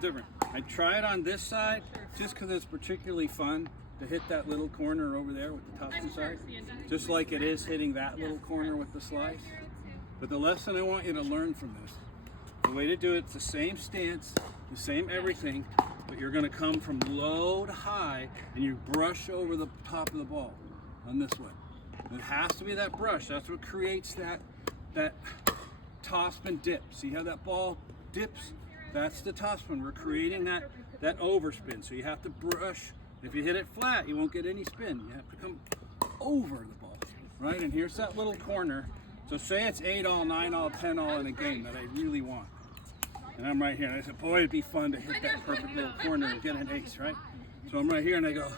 different. I try it on this side just because it's particularly fun to hit that little corner over there with the topspin side, just like it is hitting that little corner with the slice. But the lesson I want you to learn from this, the way to do it's the same stance, the same everything, but you're going to come from low to high and you brush over the top of the ball on this one. It has to be that brush. That's what creates that topspin dip. See how that ball dips? That's the topspin. We're creating that overspin. So you have to brush. If you hit it flat, you won't get any spin. You have to come over the ball, right? And here's that little corner. So say it's 8-all, 9-all, 10-all in a game that I really want. And I'm right here. And I said, boy, it'd be fun to hit that perfect little corner and get an ace, right? So I'm right here and I go,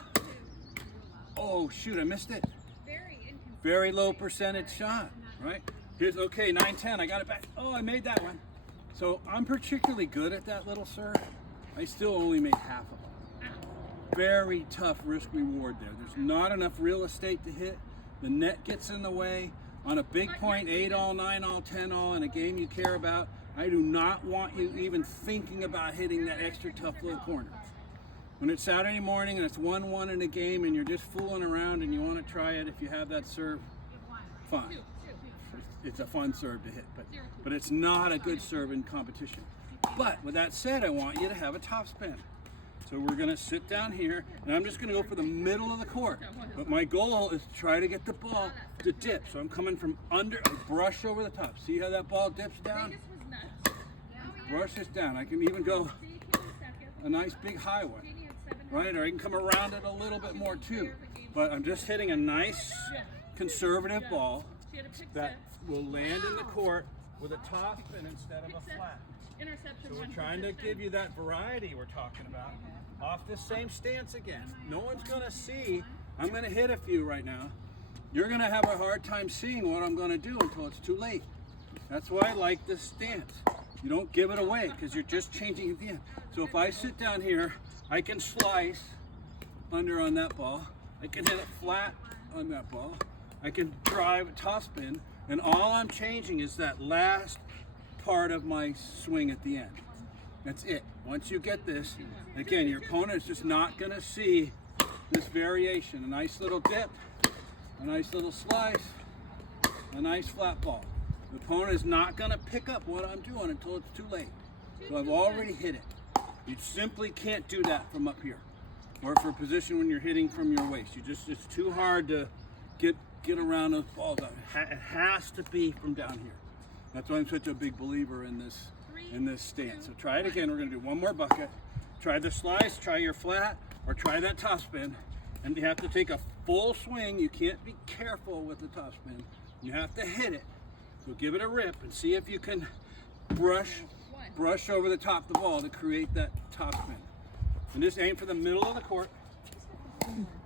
oh, shoot, I missed it. Very low percentage shot, right? Here's, okay, 9-10, I got it back. Oh, I made that one. So I'm particularly good at that little serve. I still only made half of them. Very tough risk reward there. There's not enough real estate to hit. The net gets in the way. On a big point, 8-all, 9-all, 10-all in a game you care about, I do not want you even thinking about hitting that extra tough little corner. When it's Saturday morning and it's 1-1 in a game and you're just fooling around and you want to try it, if you have that serve, fine. It's a fun serve to hit, but it's not a good serve in competition. But with that said, I want you to have a topspin. So we're going to sit down here and I'm just going to go for the middle of the court. But my goal is to try to get the ball to dip. So I'm coming from under, brush over the top. See how that ball dips down? Brush this down. I can even go a nice big high one, right? Or I can come around it a little bit more too. But I'm just hitting a nice conservative ball that will land in the court with a topspin instead of a flat. So we're trying to give you that variety we're talking about off the same stance again. No one's going to see. I'm going to hit a few right now. You're going to have a hard time seeing what I'm going to do until it's too late. That's why I like this stance. You don't give it away because you're just changing at the end. So if I sit down here, I can slice under on that ball. I can hit it flat on that ball. I can drive a topspin, and all I'm changing is that last part of my swing at the end. That's it. Once you get this, again, your opponent is just not going to see this variation. A nice little dip, a nice little slice, a nice flat ball. The opponent is not going to pick up what I'm doing until it's too late. So I've already hit it. You simply can't do that from up here, or for a position when you're hitting from your waist. It's too hard to get around those balls. It has to be from down here. That's why I'm such a big believer in this stance. So try it again. We're going to do one more bucket. Try the slice, try your flat, or try that topspin. And you have to take a full swing. You can't be careful with the topspin. You have to hit it. So give it a rip and see if you can brush over the top of the ball to create that topspin. And just aim for the middle of the court.